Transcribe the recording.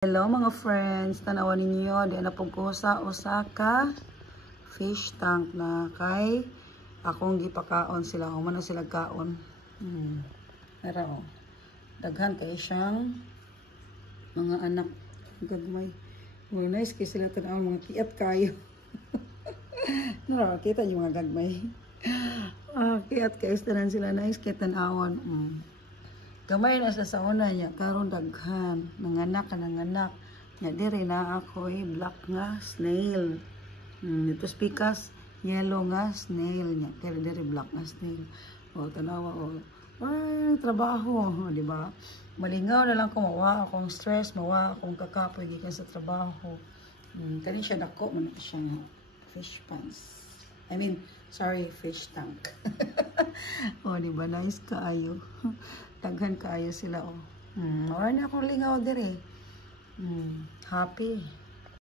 Hello mga friends, tanawan ninyo di na pug ko sa Osaka fish tank na kay akong gipakaon sila human na sila kaon. Pero daghan kay siyang mga anak gagmay. Muy nice kay sila tan mga kiat kayo. Nara kita yung mga gagmay. Kiat kay sila nice kay tan-awon. Gamay na sa sauna niya, karon daghan, nanganak nya diri na ako black nga snail. Ito spikas, yellow nga snail niya, pero diri black nga snail. O, tanawa, trabaho, di ba? Malingaw na lang ko, mawa akong stress, mawa akong kakapoy, gikan sa trabaho. Kani siya dako, man siya nga, fish pants. Fish tank. O, di ba? Nice kaayo. Daghan kaayo sila, o. Wala na akong lingaw dire. Happy.